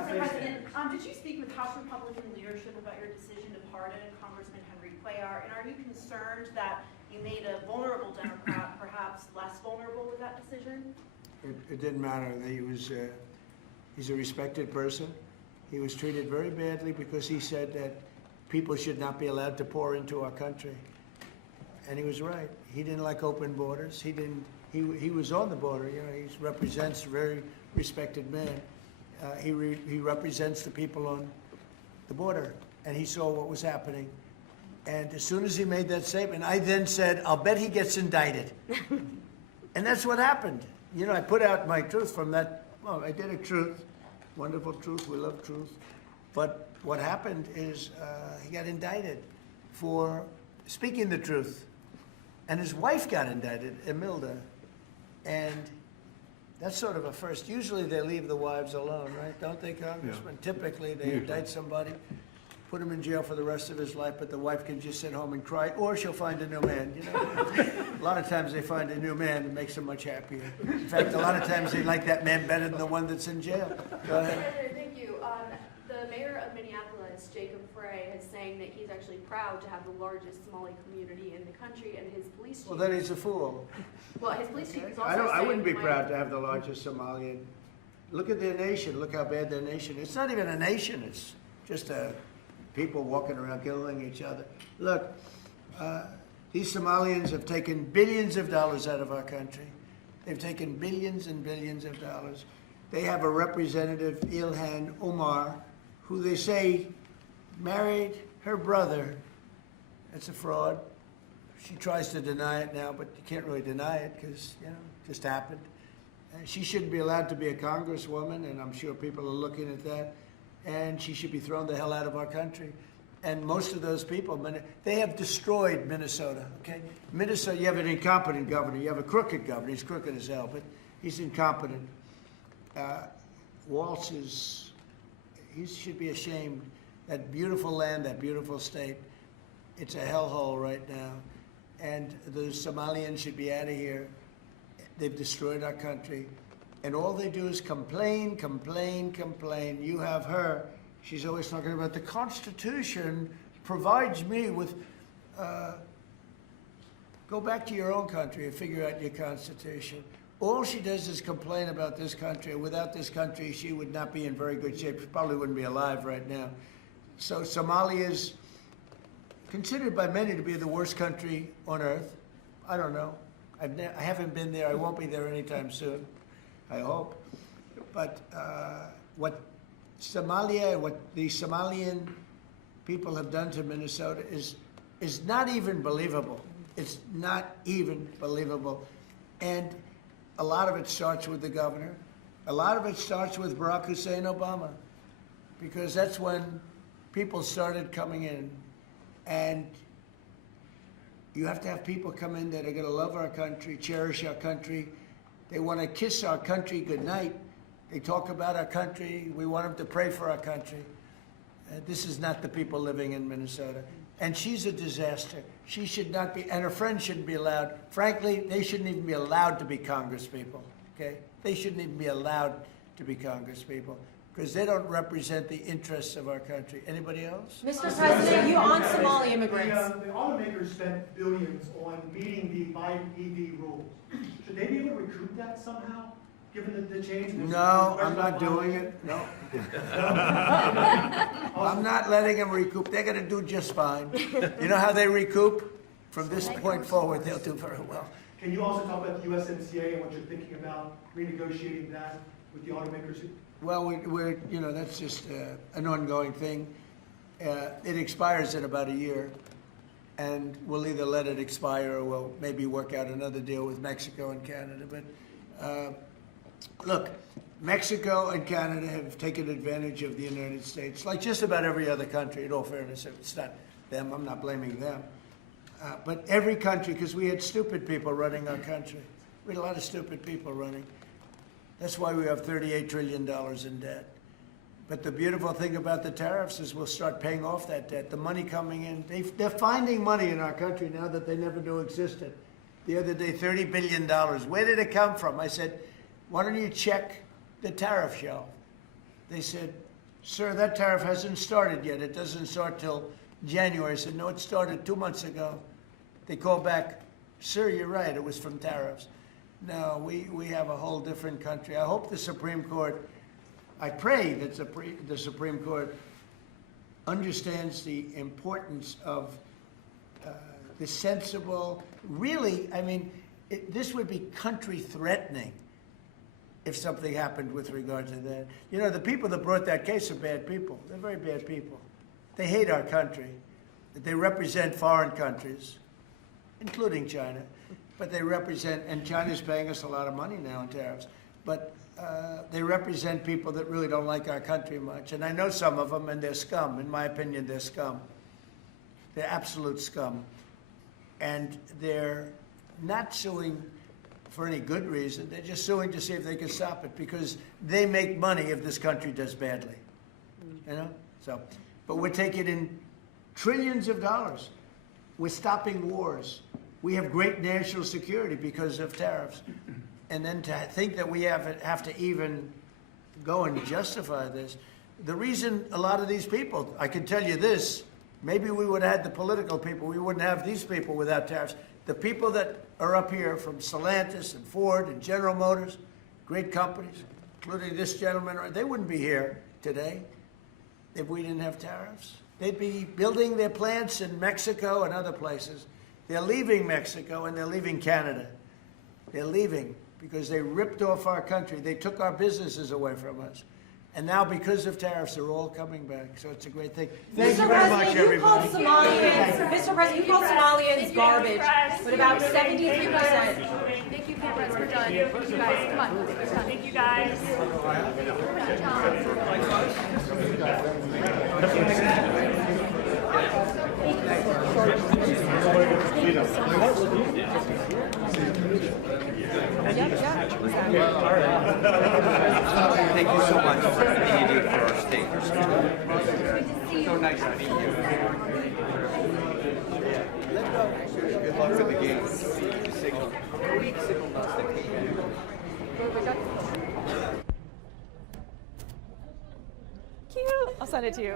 did you speak with House Republican leadership about your decision to pardon Congressman Henry Cuellar? And are you concerned that you made a vulnerable Democrat perhaps less vulnerable with that decision? It didn't matter. He's a respected person. He was treated very badly because he said that people should not be allowed to pour into our country. And he was right. He didn't like open borders. He was on the border. You know, he represents a very respected man. He represents the people on the border. And he saw what was happening. And as soon as he made that statement, I then said, I'll bet he gets indicted. And that's what happened. You know, I put out my truth from that. Well, I did a truth. Wonderful truth. We love truth. But what happened is he got indicted for speaking the truth. And his wife got indicted, Imelda. And that's sort of a first. Usually they leave the wives alone, right? Don't they, Congressman? Yeah. Typically they indict somebody, put him in jail for the rest of his life, but the wife can just sit home and cry, or she'll find a new man, you know? A lot of times they find a new man that makes them much happier. In fact, a lot of times they like that man better than the one that's in jail. Go ahead. Thank you. The mayor of Minneapolis, Jacob Frey, is saying that he's actually proud to have the largest Somali community in the country, and his police chief... Well, then he's a fool. Well, his police chief is also I wouldn't be proud to have the largest Somalian. Look at their nation. Look how bad their nation is. It's not even a nation. It's just people walking around killing each other. Look, these Somalians have taken billions of dollars out of our country. They've taken billions and billions of dollars. They have a representative, Ilhan Omar, who they say married her brother. That's a fraud. She tries to deny it now, but you can't really deny it because, you know, it just happened. She shouldn't be allowed to be a congresswoman, and I'm sure people are looking at that. And she should be thrown the hell out of our country. And most of those people, they have destroyed Minnesota, okay? Minnesota, you have an incompetent governor. You have a crooked governor. He's crooked as hell, but he's incompetent. Walz he should be ashamed. That beautiful land, that beautiful state, it's a hellhole right now. And the Somalians should be out of here. They've destroyed our country. And all they do is complain, complain, complain. You have her. She's always talking about the Constitution provides me with, go back to your own country and figure out your Constitution. All she does is complain about this country. Without this country, she would not be in very good shape. She probably wouldn't be alive right now. So Somalia's considered by many to be the worst country on earth. I don't know. I haven't been there. I won't be there anytime soon, I hope. But what Somalia, what the Somalian people have done to Minnesota is not even believable. It's not even believable. And a lot of it starts with the governor. A lot of it starts with Barack Hussein Obama, because that's when people started coming in. And you have to have people come in that are going to love our country, cherish our country. They want to kiss our country goodnight. They talk about our country. We want them to pray for our country. This is not the people living in Minnesota. And she's a disaster. She should not be, and her friends shouldn't be allowed. Frankly, they shouldn't even be allowed to be congresspeople, okay? They shouldn't even be allowed to be congresspeople, because they don't represent the interests of our country. Anybody else? Mr. President, you on Somali immigrants. The automakers spent billions on meeting the Biden EV rules. Should they be able to recoup that somehow, given the change? No, I'm not doing it. No. I'm not letting them recoup. They're going to do just fine. You know how they recoup? From this point forward, they'll do very well. Can you also talk about the USMCA and what you're thinking about renegotiating that with the automakers? Well, we're you know, that's just an ongoing thing. It expires in about a year, and we'll either let it expire or we'll maybe work out another deal with Mexico and Canada. But look, Mexico and Canada have taken advantage of the United States, like just about every other country, in all fairness. It's not them, I'm not blaming them. But every country, because we had stupid people running our country. We had a lot of stupid people running. That's why we have $38 trillion in debt. But the beautiful thing about the tariffs is we'll start paying off that debt. The money coming in, they're finding money in our country now that they never knew existed. The other day, $30 billion. Where did it come from? I said, why don't you check the tariff shelf? They said, sir, that tariff hasn't started yet. It doesn't start till January. I said, no, it started 2 months ago. They called back, sir, you're right, it was from tariffs. No, we have a whole different country. I hope the Supreme Court, I pray that the Supreme Court understands the importance of the sensible, really, I mean, this would be country threatening if something happened with regard to that. You know, the people that brought that case are bad people. They're very bad people. They hate our country. They represent foreign countries, including China. But they represent, and China's paying us a lot of money now in tariffs, but they represent people that really don't like our country much. And I know some of them, and they're scum. In my opinion, they're scum. They're absolute scum. And they're not suing for any good reason. They're just suing to see if they can stop it, because they make money if this country does badly. You know? So, but we're taking in trillions of dollars. We're stopping wars. We have great national security because of tariffs. And then to think that we have to even go and justify this. The reason a lot of these people, I can tell you this, maybe we would have had the political people, we wouldn't have these people without tariffs. The people that are up here from Stellantis and Ford and General Motors, great companies, including this gentleman, they wouldn't be here today if we didn't have tariffs. They'd be building their plants in Mexico and other places. They're leaving Mexico and they're leaving Canada. They're leaving because they ripped off our country. They took our businesses away from us. And now, because of tariffs, they're all coming back. So it's a great thing. Thank you very much, everybody. Mr. President, you called Somalians garbage, but about 73%. Thank you, cameras. We're done. You guys, come on. We're done. Thank you, guys. Thank you so much for everything you do for our state. So nice to meet you. Good luck with the game. Signal. Signal us that Cute. I'll send it to you.